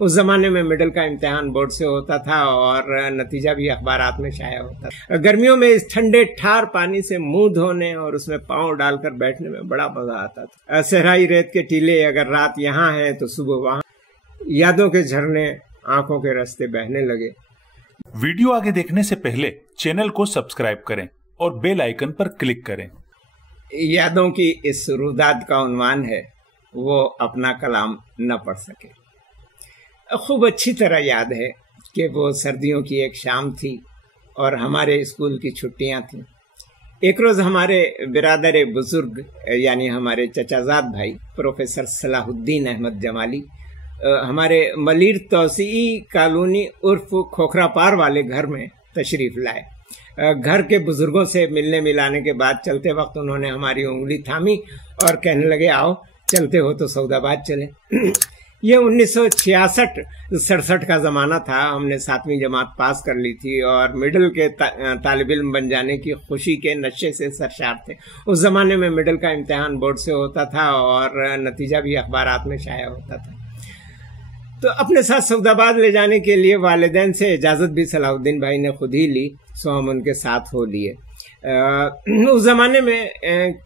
اس زمانے میں مڈل کا امتحان بورڈ سے ہوتا تھا اور نتیجہ بھی اخبارات میں شائع ہوتا تھا۔ گرمیوں میں اس ٹھنڈے ٹھار پانی سے منہ دھونے اور اس میں پاؤں ڈال کر بیٹھنے میں بڑا مزہ آتا تھا۔ صحرائی ریت کے ٹیلے اگر رات یہاں ہیں تو صبح وہاں، یادوں کے جھرنے آنکھوں کے راستے بہنے لگے۔ ویڈیو آگے دیکھنے سے پہلے چینل کو سبسکرائب کریں اور بیل آئیکن پر کلک کریں۔ یادوں کی اس روداد کا عنوان ہے وہ اپنا کلام نہ پڑھ سکے۔ خوب اچھی طرح یاد ہے کہ وہ سردیوں کی ایک شام تھی اور ہمارے اسکول کی چھٹیاں تھیں۔ ایک روز ہمارے برادر بزرگ یعنی ہمارے چچا زاد بھائی پروفیسر صلاح الدین احمد جمالی ہمارے ملیر توسیعی کالونی عرف کھوکھرا پار والے گھر میں تشریف لائے۔ گھر کے بزرگوں سے ملنے ملانے کے بعد چلتے وقت انہوں نے ہماری انگلی تھامی اور کہنے لگے آؤ چلتے ہو تو سعود آباد چلیں۔ یہ 1966-67 کا زمانہ تھا۔ ہم نے 7ویں جماعت پاس کر لی تھی اور مڈل کے طالب علم بن جانے کی خوشی کے نشے سے سرشار تھے۔ اس زمانے میں مڈل کا امتحان بورڈ سے ہوتا تھا اور نتیجہ بھی اخبارات میں شائع ہوتا تھا۔ تو اپنے ساتھ سعود آباد لے جانے کے لیے والدین سے اجازت بھی صلاح الدین بھائی نے خود ہی لی، سو ہم ان کے ساتھ ہو لیے۔ اس زمانے میں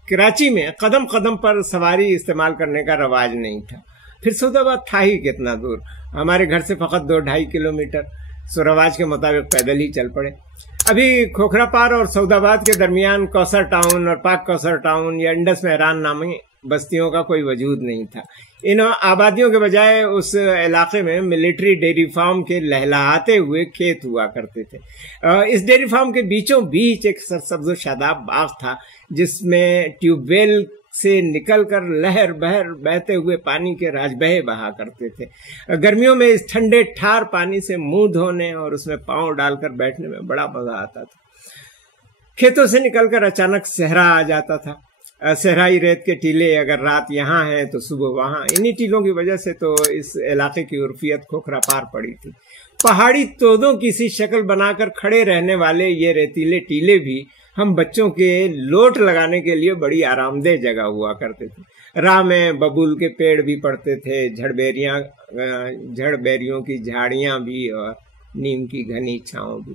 کراچی میں قدم قدم پر سواری استعمال کرنے کا رواج نہیں تھا، پھر سعود آباد تھا ہی کتنا دور، ہمارے گھر سے فقط 2-2.5 کلومیٹر، سو رواج کے مطابق پیدل ہی چل پڑے۔ ابھی کھوکھرا پار اور سعود آباد کے درمیان کوثر ٹاؤن اور پاک کوثر ٹاؤن یا انڈس مہران نامی بستیوں کا کوئی وجود نہیں تھا۔ ان آبادیوں کے بجائے اس علاقے میں ملٹری ڈیری فارم کے لہلہاتے ہوئے کھیت ہوا کرتے تھے۔ اس ڈیری فارم کے بیچوں بیچ ایک سرسبز و شاداب باغ تھا جس میں ٹیوب ویل سے نکل کر لہر بہر بہتے ہوئے پانی کے راج بہے بہا کرتے تھے۔ گرمیوں میں اس ٹھنڈے ٹھار پانی سے منہ دھونے اور اس میں پاؤں ڈال کر بیٹھنے میں بڑا مزہ آتا تھا۔ کھیتوں سے نکل کر اچانک صحرا آ جاتا تھا۔ صحرائی ریت کے ٹیلے اگر رات یہاں ہیں تو صبح وہاں، انہی ٹیلوں کی وجہ سے تو اس علاقے کی عرفیت کھوکھرا پار پڑی تھی۔ پہاڑی تودوں کی سی شکل بنا کر کھڑے رہنے والے یہ ریتیلے ٹیلے بھی ہم بچوں کے لوٹ لگانے کے لیے بڑی آرام دہ جگہ ہوا کرتے تھے۔ راہ میں ببول کے پیڑ بھی پڑتے تھے، جھڑ بیریوں کی جھاڑیاں بھی اور نیم کی گھنی چھاؤں بھی۔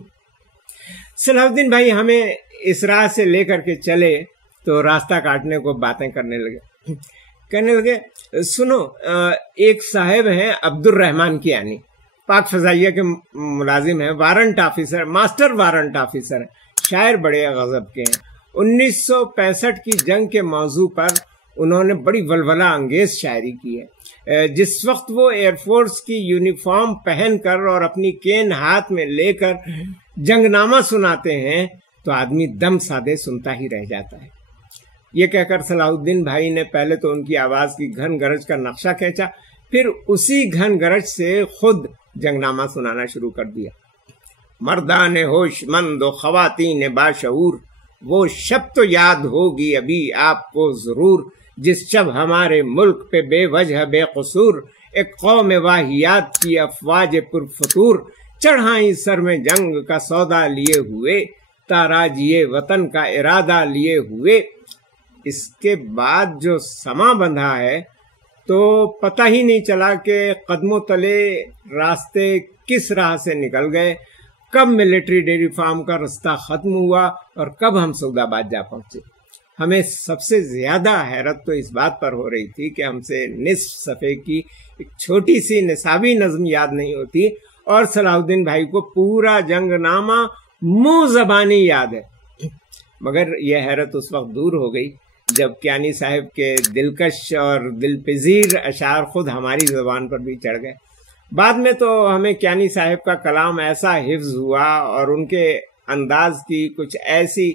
صلاح الدین بھائی ہمیں اس راہ سے لے کر کے چلے تو راستہ کاٹنے کو باتیں کرنے لگے، کہنے لگے سنو، ایک صاحب ہیں عبد الرحمان کیانی، پاک فضائیہ کے ملازم ہیں، warrant officer, master warrant officer ہیں، شاعر بڑے غضب کے ہیں۔ 1965 کی جنگ کے موضوع پر انہوں نے بڑی ولولہ انگیز شاعری کی ہے۔ جس وقت وہ ایئر فورس کی یونیفارم پہن کر اور اپنی کین ہاتھ میں لے کر جنگ نامہ سناتے ہیں تو آدمی دم سادے سنتا ہی رہ جاتا ہے۔ یہ کہہ کر صلاح الدین بھائی نے پہلے تو ان کی آواز کی گھن گرج کا نقشہ کھینچا، پھر اسی گھن گرج سے خود جنگ نامہ سنانا شروع کر دیا۔ مردان ہوش مند و خواتین باشعور، وہ شب تو یاد ہوگی ابھی آپ کو ضرور، جس شب ہمارے ملک پہ بے وجہ بے قصور ایک قوم واہیات کی افواج پرفتور چڑھائی سر میں جنگ کا سودا لیے ہوئے، تاراجیے وطن کا ارادہ لیے ہوئے۔ اس کے بعد جو سما بندھا ہے تو پتہ ہی نہیں چلا کہ قدموں تلے راستے کس راہ سے نکل گئے، کب ملٹری ڈیری فارم کا راستہ ختم ہوا اور کب ہم سعود آباد جا پہنچے۔ ہمیں سب سے زیادہ حیرت تو اس بات پر ہو رہی تھی کہ ہم سے نصف صفحے کی ایک چھوٹی سی نصابی نظم یاد نہیں ہوتی اور صلاح الدین بھائی کو پورا جنگ نامہ منہ زبانی یاد ہے۔ مگر یہ حیرت اس وقت دور ہو گئی جب کیانی صاحب کے دلکش اور دل پذیر اشعار خود ہماری زبان پر بھی چڑھ گئے۔ بعد میں تو ہمیں کیانی صاحب کا کلام ایسا حفظ ہوا اور ان کے انداز کی کچھ ایسی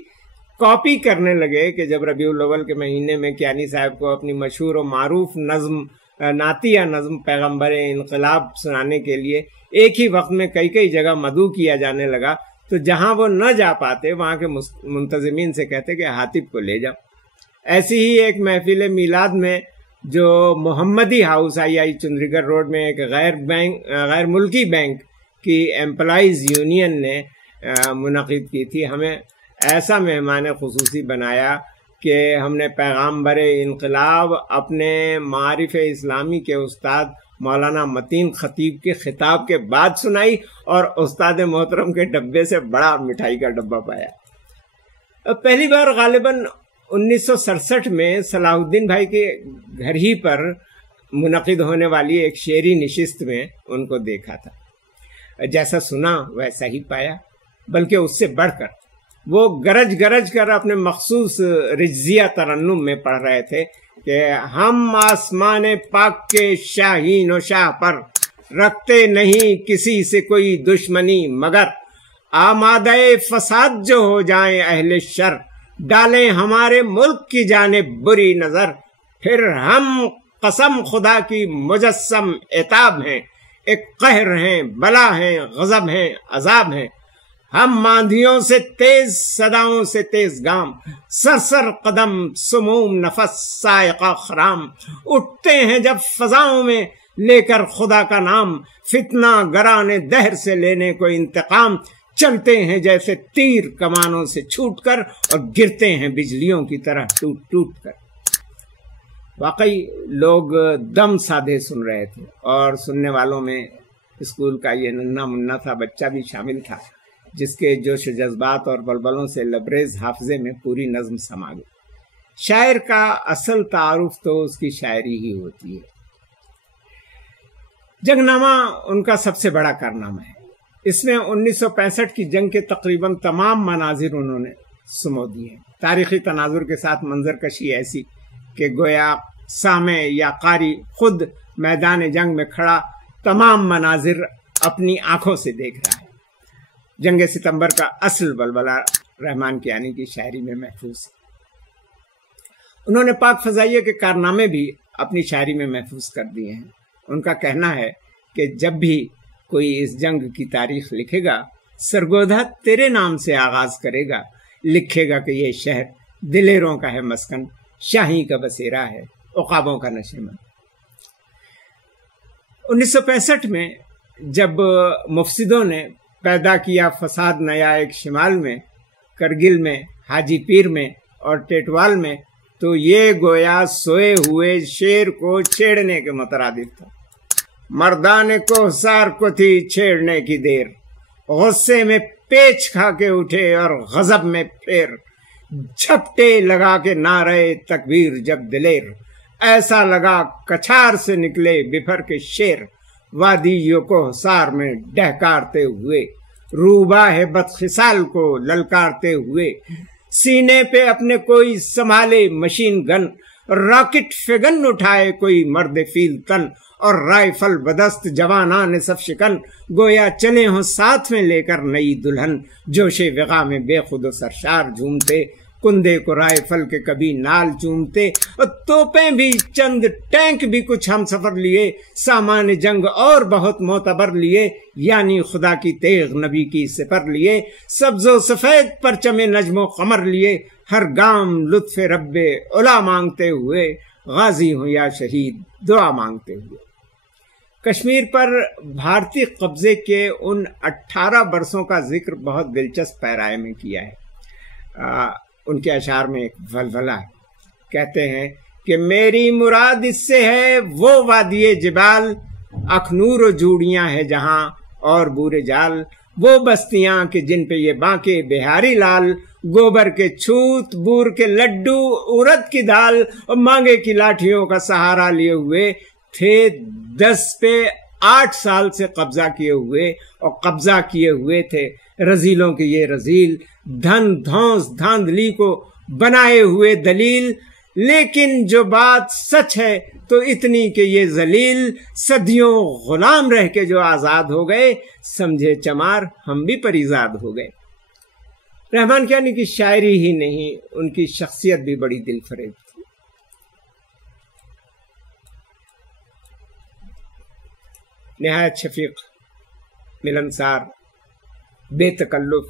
کاپی کرنے لگے کہ جب ربیع الاول کے مہینے میں کیانی صاحب کو اپنی مشہور و معروف نظم نعتیہ نظم پیغمبر انقلاب سنانے کے لیے ایک ہی وقت میں کئی جگہ مدعو کیا جانے لگا تو جہاں وہ نہ جا پاتے وہاں کے منتظمین سے کہتے کہ حاطب کو لے جاؤ۔ ایسی ہی ایک محفل میلاد میں جو محمدی ہاؤس آئی چندری گڑھ روڈ میں ایک غیر ملکی بینک کی ایمپلائیز یونین نے منعقد کی تھی، ہمیں ایسا مہمان خصوصی بنایا کہ ہم نے پیغمبر انقلاب اپنے معارف اسلامی کے استاد مولانا متین خطیب کے خطاب کے بعد سنائی اور استاد محترم کے ڈبے سے بڑا مٹھائی کا ڈبہ پایا۔ پہلی بار غالباً 1967 میں صلاح الدین بھائی کے گھر ہی پر منعقد ہونے والی ایک شعری نشست میں ان کو دیکھا تھا۔ جیسا سنا ویسا ہی پایا، بلکہ اس سے بڑھ کر وہ گرج گرج کر اپنے مخصوص رجزیہ ترنم میں پڑھ رہے تھے کہ ہم آسمان پاک کے شاہین و شاہ پر رکھتے نہیں کسی سے کوئی دشمنی، مگر آمادہ فساد جو ہو جائیں اہل شر، ڈالیں ہمارے ملک کی جانب بری نظر، پھر ہم قسم خدا کی مجسم عتاب ہیں، ایک قہر ہیں، بلا ہیں، غضب ہیں، عذاب ہیں، ہم ماندھیوں سے تیز، صداؤں سے تیز گام، سرسر قدم، سموم نفس، سائقہ خرام، اٹھتے ہیں جب فضاؤں میں لے کر خدا کا نام، فتنہ گرانے دہر سے لینے کو انتقام، چلتے ہیں جیسے تیر کمانوں سے چھوٹ کر اور گرتے ہیں بجلیوں کی طرح ٹوٹ ٹوٹ کر۔ واقعی لوگ دم سادھے سن رہے تھے، اور سننے والوں میں اسکول کا یہ ننھا مننا تھا بچہ بھی شامل تھا، جس کے جوش و جذبات اور بلبلوں سے لبریز حافظے میں پوری نظم سما گئی۔ شاعر کا اصل تعارف تو اس کی شاعری ہی ہوتی ہے۔ جنگ نامہ ان کا سب سے بڑا کارنامہ ہے۔ اس میں 1965 کی جنگ کے تقریباً تمام مناظر انہوں نے سمو دیے ہیں، تاریخی تناظر کے ساتھ منظر کشی ایسی کہ گویا سامع یا قاری خود میدان جنگ میں کھڑا تمام مناظر اپنی آنکھوں سے دیکھ رہا ہے۔ جنگ ستمبر کا اصل بلبلہ رحمان کیانی کی شاعری میں محفوظ ہے۔ انہوں نے پاک فضائیہ کے کارنامے بھی اپنی شاعری میں محفوظ کر دیے ہیں۔ ان کا کہنا ہے کہ جب بھی کوئی اس جنگ کی تاریخ لکھے گا، سرگودھا تیرے نام سے آغاز کرے گا، لکھے گا کہ یہ شہر دلیروں کا ہے مسکن، شاہی کا بسیرا ہے، عقابوں کا نشیمن۔ 1965 میں جب مفسدوں نے پیدا کیا فساد نیا ایک شمال میں، کرگل میں، حاجی پیر میں اور ٹیٹوال میں، تو یہ گویا سوئے ہوئے شیر کو چھیڑنے کے مترادف تھا۔ مردان کو سار کو تھی چھیڑنے کی دیر، غصے میں پیچ کھا کے اٹھے اور غضب میں پھر جھپٹے لگا کے نعرے تکبیر جب دلیر، ایسا لگا کچھار سے نکلے بفر کے شیر، وادیوں کو سار میں ڈہکارتے ہوئے، روبا ہے بدخصال کو للکارتے ہوئے، سینے پہ اپنے کوئی سنبھالے مشین گن، راکٹ فگن اٹھائے کوئی مرد فیل تن، اور رائفل بدست جوانان صف شکن، گویا چلے ہوں ساتھ میں لے کر نئی دلہن، جوش وغا میں بے خود و سرشار جھومتے، کندے کو رائفل کے کبھی نال چومتے، اور توپیں بھی چند، ٹینک بھی کچھ ہم سفر لیے، سامان جنگ اور بہت معتبر لیے، یعنی خدا کی تیغ نبی کی سپر لیے، سبز و سفید پرچم نجم و قمر لیے، ہر گام لطف رب علا مانگتے ہوئے، غازی ہوں یا شہید دعا مانگتے ہوئے۔ کشمیر پر بھارتی قبضے کے ان 18 برسوں کا ذکر بہت دلچسپ پیرائے میں کیا ہے۔ ان کے اشعار میں ایک ولولہ ہے، کہتے ہیں کہ میری مراد اس سے ہے وہ وادی جبال، اخنور و جوڑیاں ہے جہاں اور بورے جال، وہ بستیاں کہ جن پہ یہ بانکے بہاری لال، گوبر کے چھوت، بور کے لڈو، ارد کی دال اور مانگے کی لاٹھیوں کا سہارا لیے ہوئے تھے، 10 پہ 8 سال سے قبضہ کیے ہوئے، اور قبضہ کیے ہوئے تھے رزیلوں کے یہ رزیل، دھن دھونس دھاندلی کو بنائے ہوئے دلیل، لیکن جو بات سچ ہے تو اتنی کہ یہ ذلیل صدیوں غلام رہ کے جو آزاد ہو گئے، سمجھے چمار ہم بھی پریزاد ہو گئے۔ رحمان کیانی کی شاعری ہی نہیں، ان کی شخصیت بھی بڑی دل فریب تھی۔ نہایت شفیق، ملنسار، بے تکلف،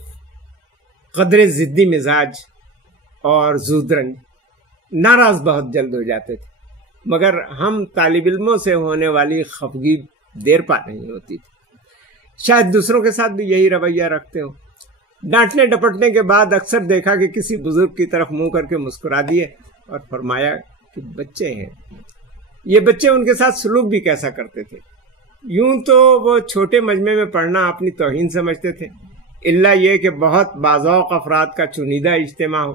قدر ضدی مزاج اور زودرنگ، ناراض بہت جلد ہو جاتے تھے، مگر ہم طالب علموں سے ہونے والی خفگی دیر پا نہیں ہوتی تھی۔ شاید دوسروں کے ساتھ بھی یہی رویہ رکھتے ہو۔ ڈانٹنے ڈپٹنے کے بعد اکثر دیکھا کہ کسی بزرگ کی طرف منہ کر کے مسکرا دیے اور فرمایا کہ بچے ہیں، یہ بچے ان کے ساتھ سلوک بھی کیسا کرتے تھے. یوں تو وہ چھوٹے مجمع میں پڑھنا اپنی توہین سمجھتے تھے، الا یہ کہ بہت باذوق افراد کا چنیدہ اجتماع ہو،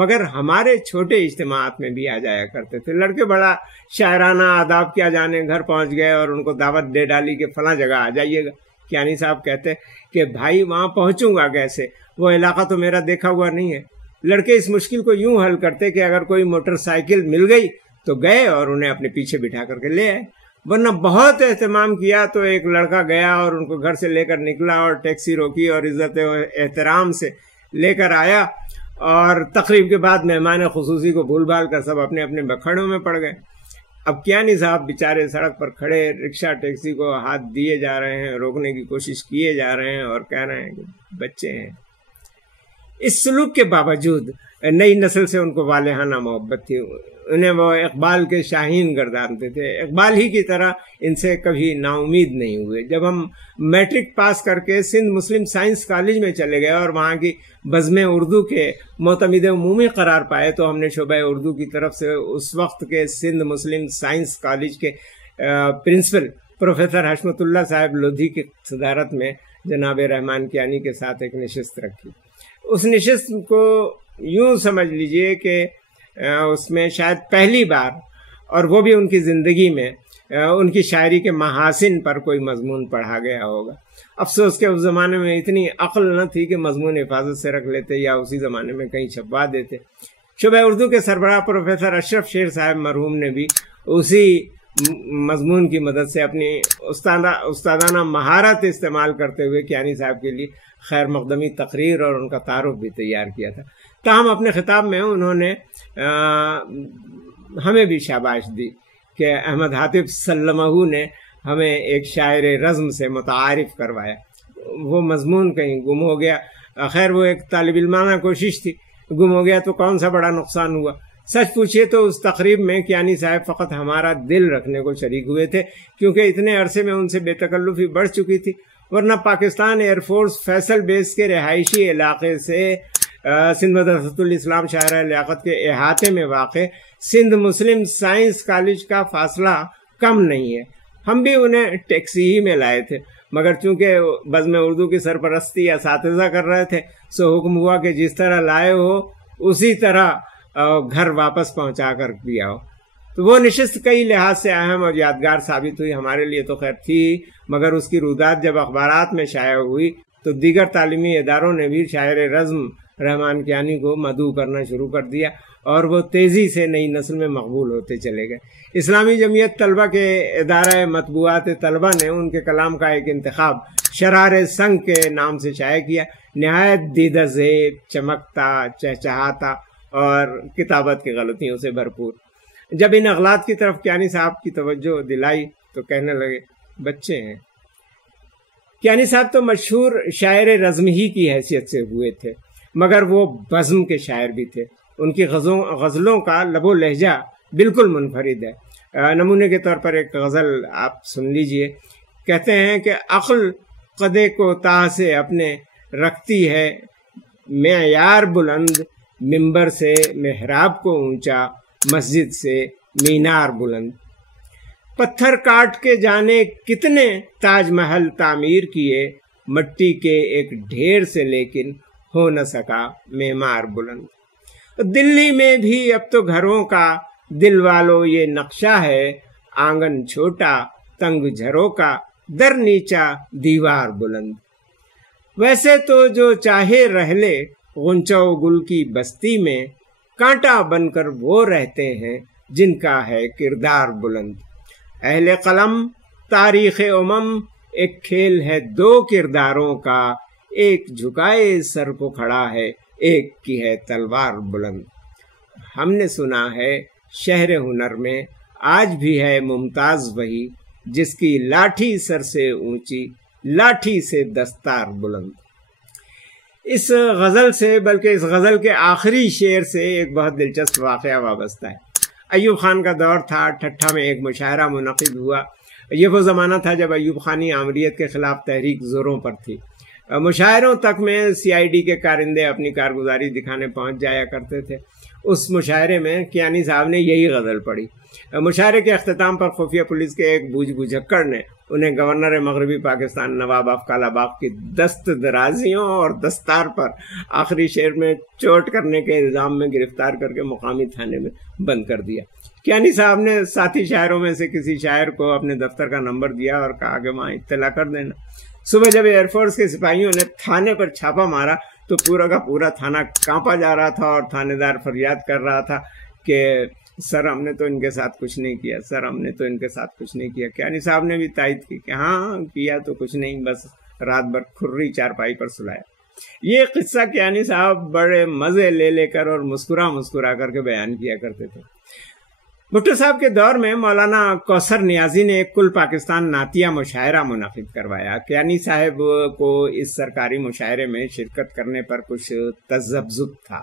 مگر ہمارے چھوٹے اجتماعات میں بھی آ جایا کرتے تھے. لڑکے بڑا شاعرانہ آداب کیا جانے گھر پہنچ گئے اور ان کو دعوت دے ڈالی کہ فلاں جگہ آ جائیے گا. کیانی صاحب کہتے کہ بھائی وہاں پہنچوں گا کیسے، وہ علاقہ تو میرا دیکھا ہوا نہیں ہے. لڑکے اس مشکل کو یوں حل کرتے کہ اگر کوئی موٹر سائیکل مل گئی تو گئے اور انہیں اپنے پیچھے بٹھا کر کے لے آئے، ورنہ بہت اہتمام کیا تو ایک لڑکا گیا اور ان کو گھر سے لے کر نکلا اور ٹیکسی روکی اور عزت و احترام سے لے کر آیا، اور تقریب کے بعد مہمان خصوصی کو بھول بھال کر سب اپنے اپنے بکھڑوں میں پڑ گئے. اب کیانی صاحب بیچارے سڑک پر کھڑے رکشہ ٹیکسی کو ہاتھ دیے جا رہے ہیں، روکنے کی کوشش کیے جا رہے ہیں اور کہہ رہے ہیں کہ بچے ہیں. اس سلوک کے باوجود نئی نسل سے ان کو والہانہ محبت تھی. انہیں وہ اقبال کے شاہین گردانتے تھے. اقبال ہی کی طرح ان سے کبھی نا امید نہیں ہوئے. جب ہم میٹرک پاس کر کے سندھ مسلم سائنس کالج میں چلے گئے اور وہاں کی بزم اردو کے معتمد عمومی قرار پائے تو ہم نے شعبہ اردو کی طرف سے اس وقت کے سندھ مسلم سائنس کالج کے پرنسپل پروفیسر حشمت اللہ صاحب لودھی کی صدارت میں جناب رحمان کیانی کے ساتھ ایک نشست رکھی. اس نشست کو یوں سمجھ لیجئے کہ اس میں شاید پہلی بار، اور وہ بھی ان کی زندگی میں، ان کی شاعری کے محاسن پر کوئی مضمون پڑھا گیا ہوگا. افسوس کہ اس زمانے میں اتنی عقل نہ تھی کہ مضمون حفاظت سے رکھ لیتے یا اسی زمانے میں کہیں چھپوا دیتے. شعبہ اردو کے سربراہ پروفیسر اشرف شیر صاحب مرحوم نے بھی اسی مضمون کی مدد سے اپنی استادانہ مہارت استعمال کرتے ہوئے کیانی صاحب کے لیے خیر مقدمی تقریر اور ان کا تعارف بھی تیار کیا تھا. تاہم اپنے خطاب میں انہوں نے ہمیں بھی شاباش دی کہ احمد حاتب سلمہ نے ہمیں ایک شاعر رزم سے متعارف کروایا. وہ مضمون کہیں گم ہو گیا. خیر وہ ایک طالب علمانہ کوشش تھی، گم ہو گیا تو کون سا بڑا نقصان ہوا. سچ پوچھئے تو اس تقریب میں کیانی صاحب فقط ہمارا دل رکھنے کو شریک ہوئے تھے، کیونکہ اتنے عرصے میں ان سے بے تکلفی بڑھ چکی تھی. ورنہ پاکستان ایئر فورس فیصل بیس کے رہائشی علاقے سے سندھ مدرسۃ الاسلام شاہراہ لیاقت کے احاطے میں واقع سندھ مسلم سائنس کالج کا فاصلہ کم نہیں ہے. ہم بھی انہیں ٹیکسی ہی میں لائے تھے، مگر چونکہ بزم اردو کی سرپرستی اساتذہ کر رہے تھے سو حکم ہوا کہ جس طرح لائے ہو اسی طرح گھر واپس پہنچا کر دیا ہو. تو وہ نشست کئی لحاظ سے اہم اور یادگار ثابت ہوئی. ہمارے لیے تو خیر تھی، مگر اس کی رودات جب اخبارات میں شائع ہوئی تو دیگر تعلیمی اداروں نے بھی شاعر رزم رحمان کیانی کو مدعو کرنا شروع کر دیا اور وہ تیزی سے نئی نسل میں مقبول ہوتے چلے گئے. اسلامی جمعیت طلبہ کے ادارہ مطبوعات طلبہ نے ان کے کلام کا ایک انتخاب شرار سنگ کے نام سے شائع کیا. نہایت دیدہ زیب، چمکتا، چہچہاتا اور کتابت کی غلطیوں سے بھرپور. جب ان اغلاط کی طرف کیانی صاحب کی توجہ دلائی تو کہنے لگے بچے ہیں. کیانی صاحب تو مشہور شاعر رزم ہی کی حیثیت سے ہوئے تھے، مگر وہ بزم کے شاعر بھی تھے. ان کی غزلوں کا لب و لہجہ بالکل منفرد ہے. نمونے کے طور پر ایک غزل آپ سن لیجئے. کہتے ہیں کہ عقل قدے کو تاہ سے اپنے رکھتی ہے معیار بلند، منبر سے محراب کو اونچا، مسجد سے مینار بلند. پتھر کاٹ کے جانے کتنے تاج محل تعمیر کیے، مٹی کے ایک ڈھیر سے لیکن ہو نہ سکا معمار بلند. دلی میں بھی اب تو گھروں کا دل والو یہ نقشہ ہے، آنگن چھوٹا تنگ جھروں کا، در نیچا دیوار بلند. ویسے تو جو چاہے رہ لے غنچہ و گل کی بستی میں، کانٹا بن کر وہ رہتے ہیں جن کا ہے کردار بلند. اہل قلم تاریخ امم ایک کھیل ہے دو کرداروں کا، ایک جھکائے سر کو کھڑا ہے، ایک کی ہے تلوار بلند. ہم نے سنا ہے شہر ہنر میں آج بھی ہے ممتاز وہی، جس کی لاٹھی سر سے اونچی، لاٹھی سے دستار بلند. اس غزل سے، بلکہ اس غزل کے آخری شعر سے ایک بہت دلچسپ واقعہ وابستہ ہے. ایوب خان کا دور تھا. ٹھٹھا میں ایک مشاعرہ منعقد ہوا. یہ وہ زمانہ تھا جب ایوب خانی آمریت کے خلاف تحریک زوروں پر تھی. مشاعروں تک میں CID کے کارندے اپنی کارگزاری دکھانے پہنچ جایا کرتے تھے۔ اس مشاعرے میں کیانی صاحب نے یہی غزل پڑھی۔ مشاعرے کے اختتام پر خفیہ پولیس کے ایک بوجھ بجھکڑ نے انہیں گورنر مغربی پاکستان نواب افکال آباد کی دست درازیوں اور دستار پر آخری شعر میں چوٹ کرنے کے الزام میں گرفتار کر کے مقامی تھانے میں بند کر دیا۔ کیانی صاحب نے ساتھی شاعروں میں سے کسی شاعر کو اپنے دفتر کا نمبر دیا اور کہا کہ وہاں اطلاع کر دینا۔ صبح جب ایئر فورس کے سپاہیوں نے تھانے پر چھاپا مارا تو پورا کا پورا تھانہ کانپا جا رہا تھا اور تھانے دار فریاد کر رہا تھا کہ سر ہم نے تو ان کے ساتھ کچھ نہیں کیا، سر ہم نے تو ان کے ساتھ کچھ نہیں کیا۔ کیانی صاحب نے بھی تائید کی کہ ہاں کیا تو کچھ نہیں، بس رات بھر کھرری چارپائی پر سلایا۔ یہ قصہ کیانی صاحب بڑے مزے لے کر اور مسکرا کر کے بیان کیا کرتے تھے۔ بھٹو صاحب کے دور میں مولانا کوثر نیازی نے ایک کل پاکستان نعتیہ مشاعرہ منعقد کروایا۔ کیانی صاحب کو اس سرکاری مشاعرے میں شرکت کرنے پر کچھ تذبذب تھا،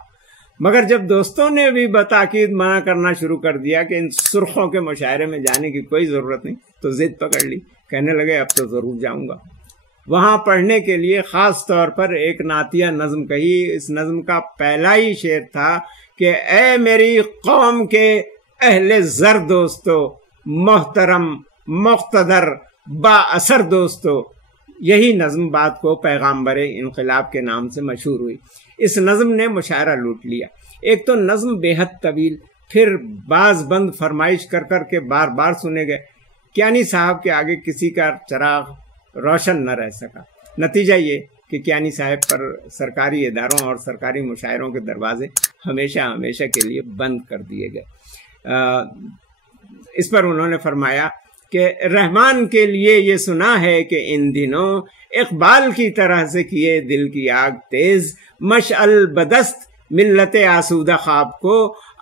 مگر جب دوستوں نے بھی بتاکید منع کرنا شروع کر دیا کہ ان سرخوں کے مشاعرے میں جانے کی کوئی ضرورت نہیں تو ضد پکڑ لی، کہنے لگے اب تو ضرور جاؤں گا۔ وہاں پڑھنے کے لیے خاص طور پر ایک نعتیہ نظم کہی۔ اس نظم کا پہلا ہی شعر تھا کہ اے میری قوم کے اہل زر دوستو، محترم مقتدر با اثر دوستو۔ یہی نظم بعد کو پیغامبر انقلاب کے نام سے مشہور ہوئی۔ اس نظم نے مشاعرہ لوٹ لیا۔ ایک تو نظم بے حد طویل، پھر باز بند فرمائش کر کے بار بار سنے گئے۔ کیانی صاحب کے آگے کسی کا چراغ روشن نہ رہ سکا۔ نتیجہ یہ کہ کیانی صاحب پر سرکاری اداروں اور سرکاری مشاعروں کے دروازے ہمیشہ کے لیے بند کر دیے گئے۔ اس پر انہوں نے فرمایا کہ رحمان کے لیے یہ سنا ہے کہ ان دنوں اقبال کی طرح سے کیے دل کی آگ تیز، مشعل بدست ملت آسودہ خواب کو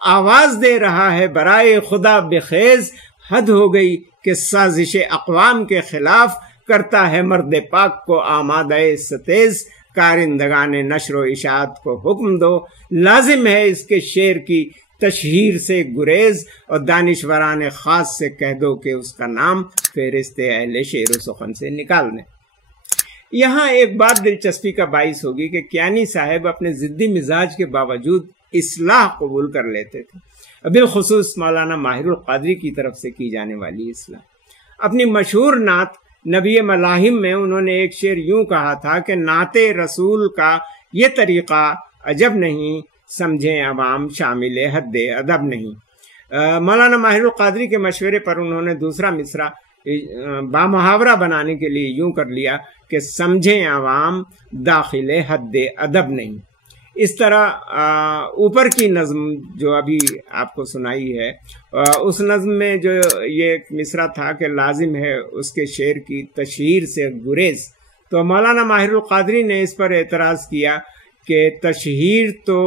آواز دے رہا ہے برائے خدا بخیز۔ حد ہو گئی کہ سازش اقوام کے خلاف کرتا ہے مرد پاک کو آمادہ ستیز۔ کارندگان نشر و اشاعت کو حکم دو، لازم ہے اس کے شعر کی تشہیر سے گریز، اور دانشوران خاص سے کہہ دو کہ اس کا نام فہرست اہل شعر و سخن سے نکال دیں۔ یہاں ایک بات دلچسپی کا باعث ہوگی کہ کیانی صاحب اپنے ضدی مزاج کے باوجود اصلاح قبول کر لیتے تھے، بالخصوص مولانا ماہر القادری کی طرف سے کی جانے والی اصلاح۔ اپنی مشہور نعت نبی ملاحم میں انہوں نے ایک شعر یوں کہا تھا کہ نعت رسول کا یہ طریقہ عجب نہیں، سمجھیں عوام شامل حد ادب نہیں۔ مولانا ماہر القادری کے مشورے پر انہوں نے دوسرا مصرع بامحاورہ بنانے کے لیے یوں کر لیا کہ سمجھیں عوام داخل حد ادب نہیں۔ اس طرح اوپر کی نظم جو ابھی آپ کو سنائی ہے، اس نظم میں جو یہ مصرع تھا کہ لازم ہے اس کے شعر کی تشہیر سے گریز، تو مولانا ماہر القادری نے اس پر اعتراض کیا کہ تشہیر تو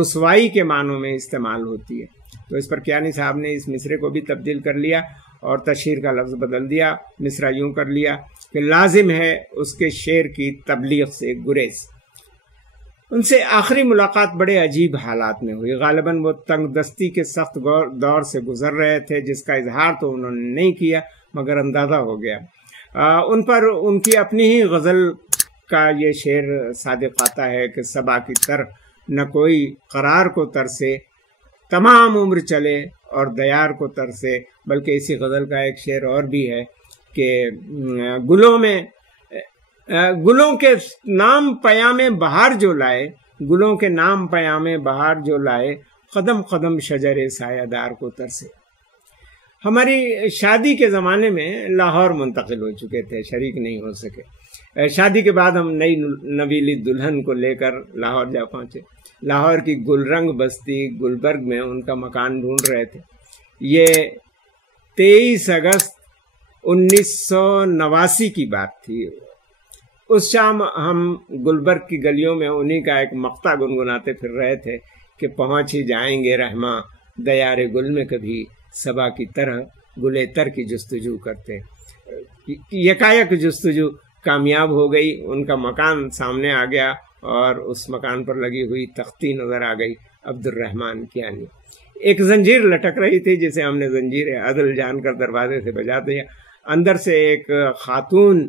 رسوائی کے معنوں میں استعمال ہوتی ہے۔ تو اس پر کیانی صاحب نے اس مصرے کو بھی تبدیل کر لیا اور تشہیر کا لفظ بدل دیا، مصرع یوں کر لیا کہ لازم ہے اس کے شعر کی تبلیغ سے گریز۔ ان سے آخری ملاقات بڑے عجیب حالات میں ہوئی۔ غالباً وہ تنگ دستی کے سخت دور سے گزر رہے تھے، جس کا اظہار تو انہوں نے نہیں کیا مگر اندازہ ہو گیا۔ ان پر ان کی اپنی ہی غزل کا یہ شعر صادق آتا ہے کہ صبا کی طرح نہ کوئی قرار کو ترسے، تمام عمر چلے اور دیار کو ترسے۔ بلکہ اسی غزل کا ایک شعر اور بھی ہے کہ گلوں کے نام پیام بہار جو لائے، گلوں کے نام پیام بہار جو لائے، قدم قدم شجر سایہ دار کو ترسے۔ ہماری شادی کے زمانے میں لاہور منتقل ہو چکے تھے، شریک نہیں ہو سکے۔ شادی کے بعد ہم نئی نویلی دلہن کو لے کر لاہور جا پہنچے۔ لاہور کی گلرنگ بستی گلبرگ میں ان کا مکان ڈھونڈ رہے تھے۔ یہ 23 اگست 1989 کی بات تھی۔ اس شام ہم گلبرگ کی گلیوں میں انہی کا ایک مقطع گنگناتے پھر رہے تھے کہ پہنچ ہی جائیں گے رحماں دیار گل میں کبھی، صبا کی طرح گلے تر کی جستجو کرتے۔ یکایک جستجو کامیاب ہو گئی، ان کا مکان سامنے آ گیا اور اس مکان پر لگی ہوئی تختی نظر آ گئی، عبد الرحمان کیانی۔ ایک زنجیر لٹک رہی تھی جسے ہم نے زنجیر عدل جان کر دروازے سے بجا دیا۔ اندر سے ایک خاتون